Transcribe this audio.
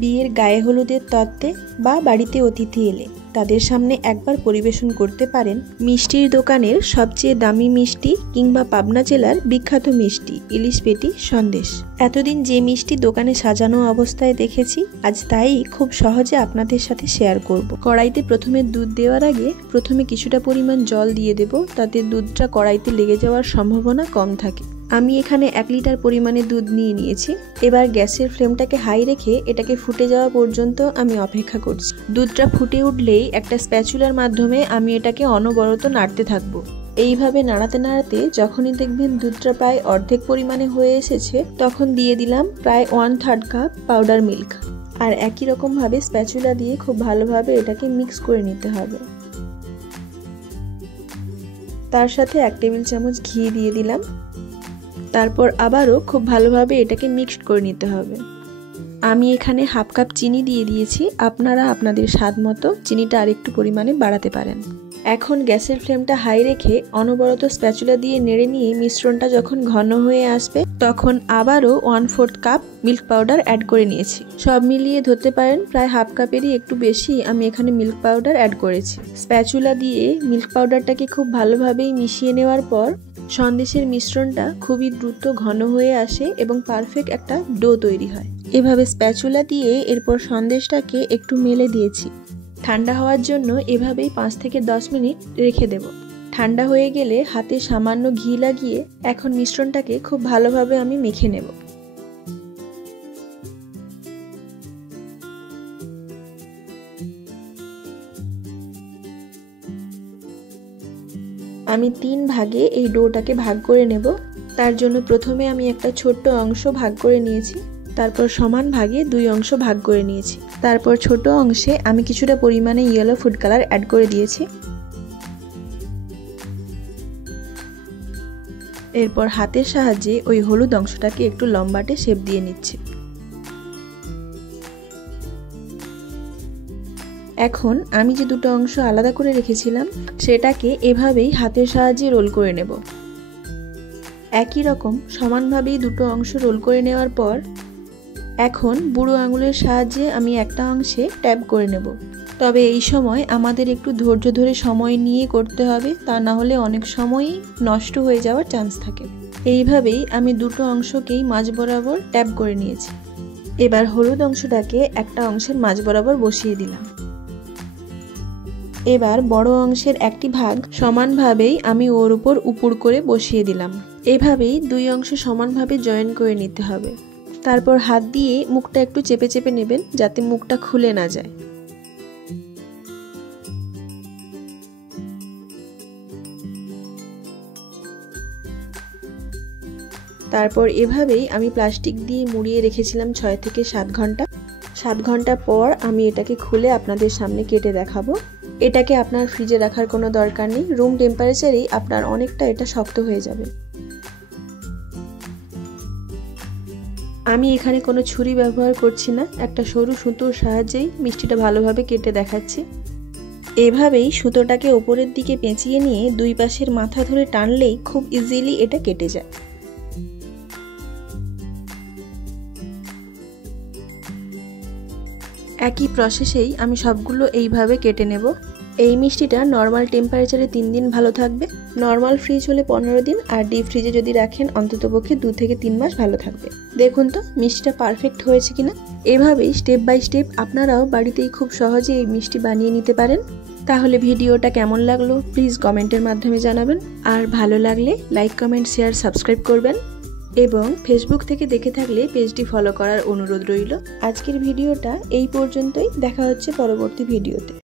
বিয়ের গায়ে হলুদের তত্ত্বে বা বাড়িতে অতিথি এলে তাদের সামনে একবার পরিবেশন করতে পারেন মিষ্টির দোকানের সবচেয়ে দামি মিষ্টি কিংবা পাবনা জেলার বিখ্যাত মিষ্টি ইলিশ পেটি সন্দেশ। এতদিন যে মিষ্টি দোকানে সাজানো অবস্থায় দেখেছি, আজ তাই খুব সহজে আপনাদের সাথে শেয়ার করব। কড়াইতে প্রথমে দুধ দেওয়ার আগে প্রথমে কিছুটা পরিমাণ জল দিয়ে দেব, তাতে দুধটা কড়াইতে লেগে যাওয়ার সম্ভাবনা কম থাকে। আমি এখানে 1 লিটার পরিমাণে দুধ নিয়েছি। এবার গ্যাসের ফ্লেমটাকে হাই রেখে এটাকে ফুটে যাওয়া পর্যন্ত আমি অপেক্ষা করছি। দুধটা ফুটে উঠলেই একটা স্প্যাচুলার মাধ্যমে আমি এটাকে অনবরত নাড়তে থাকবো। এইভাবে নাড়াতে নাড়াতে যখনই দেখবেন দুধটা প্রায় অর্ধেক পরিমাণে হয়ে এসেছে, তখন দিয়ে দিলাম প্রায় 1/3 কাপ পাউডার মিল্ক। আর একই রকম ভাবে স্প্যাচুলা দিয়ে খুব ভালোভাবে এটাকে মিক্স করে নিতে হবে। তার সাথে 1 টেবিল চামচ ঘি দিয়ে দিলাম। তারপর আবারও খুব ভালোভাবে এটাকে মিক্সড করে নিতে হবে। আমি এখানে 1/2 কাপ চিনি দিয়ে দিয়েছি, আপনারা আপনাদের স্বাদ মতো চিনিটা আরেকটু পরিমাণে বাড়াতে পারেন। এখন গ্যাসের ফ্লেমটা হাই রেখে অনবরত স্প্যাচুলা দিয়ে নেড়ে নিয়ে মিশ্রণটা যখন ঘন হয়ে আসবে, তখন আবারও 1/4 কাপ মিল্ক পাউডার অ্যাড করে নিয়েছি। সব মিলিয়ে ধরতে পারেন প্রায় 1/2 কাপেরই একটু বেশি আমি এখানে মিল্ক পাউডার অ্যাড করেছি। স্প্যাচুলা দিয়ে মিল্ক পাউডারটাকে খুব ভালোভাবেই মিশিয়ে নেওয়ার পর সন্দেশের মিশ্রণটা খুবই দ্রুত ঘন হয়ে আসে এবং পারফেক্ট একটা ডো তৈরি হয়। এভাবে স্প্যাচুলা দিয়ে এরপর সন্দেশটাকে একটু মেলে দিয়েছি। ঠান্ডা হওয়ার জন্য এভাবেই 5 থেকে 10 মিনিট রেখে দেব। ঠান্ডা হয়ে গেলে হাতে সামান্য ঘি লাগিয়ে এখন মিশ্রণটাকে খুব ভালোভাবে আমি মেখে নেব। আমি 3 ভাগে এই ডোটাকে ভাগ করে নেব। তার জন্য প্রথমে আমি একটা ছোট্ট অংশ ভাগ করে নিয়েছি, তারপর সমান ভাগে 2 অংশ ভাগ করে নিয়েছি। তারপর ছোট অংশে আমি কিছুটা পরিমাণে ইয়েলো ফুড কালার অ্যাড করে দিয়েছি। এরপর হাতের সাহায্যে ওই হলুদ অংশটাকে একটু লম্বাটে শেপ দিয়ে নিচ্ছি। এখন আমি যে দুটো অংশ আলাদা করে রেখেছিলাম সেটাকে এভাবেই হাতের সাহায্যে রোল করে নেব। একই রকম সমানভাবেই দুটো অংশ রোল করে নেওয়ার পর এখন বুড়ো আঙুলের সাহায্যে আমি একটা অংশে ট্যাপ করে নেব। তবে এই সময় আমাদের একটু ধৈর্য ধরে সময় নিয়ে করতে হবে, তা না হলে অনেক সময়ই নষ্ট হয়ে যাওয়ার চান্স থাকে। এইভাবেই আমি দুটো অংশকেই মাঝ বরাবর ট্যাপ করে নিয়েছি। এবার হলুদ অংশটাকে একটা অংশের মাঝ বরাবর বসিয়ে দিলাম। এবার বড় অংশের একটি ভাগ সমানভাবেই আমি ওর উপর উপুড় করে বসিয়ে দিলাম। এভাবেই 2 অংশ সমানভাবে জয়েন করে নিতে হবে। তারপর হাত দিয়ে মুখটা একটু চেপে চেপে নেবেন যাতে মুখটা খুলে না যায়। তারপর এভাবেই আমি প্লাস্টিক দিয়ে মুড়িয়ে রেখেছিলাম 6 থেকে 7 ঘন্টা। 7 ঘন্টা পর আমি এটাকে খুলে আপনাদের সামনে কেটে দেখাবো। এটাকে আপনার ফ্রিজে রাখার কোনো দরকার নেই, রুম টেম্পারেচারেই আপনার অনেকটা এটা শক্ত হয়ে যাবে। আমি এখানে কোনো ছুরি ব্যবহার করছি না, একটা সরু সুতোর সাহায্যেই মিষ্টিটা ভালোভাবে কেটে দেখাচ্ছি। এভাবেই সুতোটাকে উপরের দিকে পেঁচিয়ে নিয়ে 2 পাশের মাথা ধরে টানলেই খুব ইজিলি এটা কেটে যায়। একই প্রসেসেই আমি সবগুলো এইভাবে কেটে নেব। এই মিষ্টিটা নর্মাল টেম্পারেচারে 3 দিন ভালো থাকবে। নর্মাল ফ্রিজ হলে 15 দিন, আর ডিপ ফ্রিজে যদি রাখেন অন্ততপক্ষে 2 থেকে 3 মাস ভালো থাকবে। দেখুন তো মিষ্টিটা পারফেক্ট হয়েছে কিনা। এভাবেই স্টেপ বাই স্টেপ আপনারাও বাড়িতেই খুব সহজে এই মিষ্টি বানিয়ে নিতে পারেন। তাহলে ভিডিওটা কেমন লাগলো প্লিজ কমেন্টের মাধ্যমে জানাবেন। আর ভালো লাগলে লাইক, কমেন্ট, শেয়ার, সাবস্ক্রাইব করবেন এবং ফেসবুক থেকে দেখে থাকলে পেজটি ফলো করার অনুরোধ রইল। আজকের ভিডিওটা এই পর্যন্তই, দেখা হচ্ছে পরবর্তী ভিডিওতে।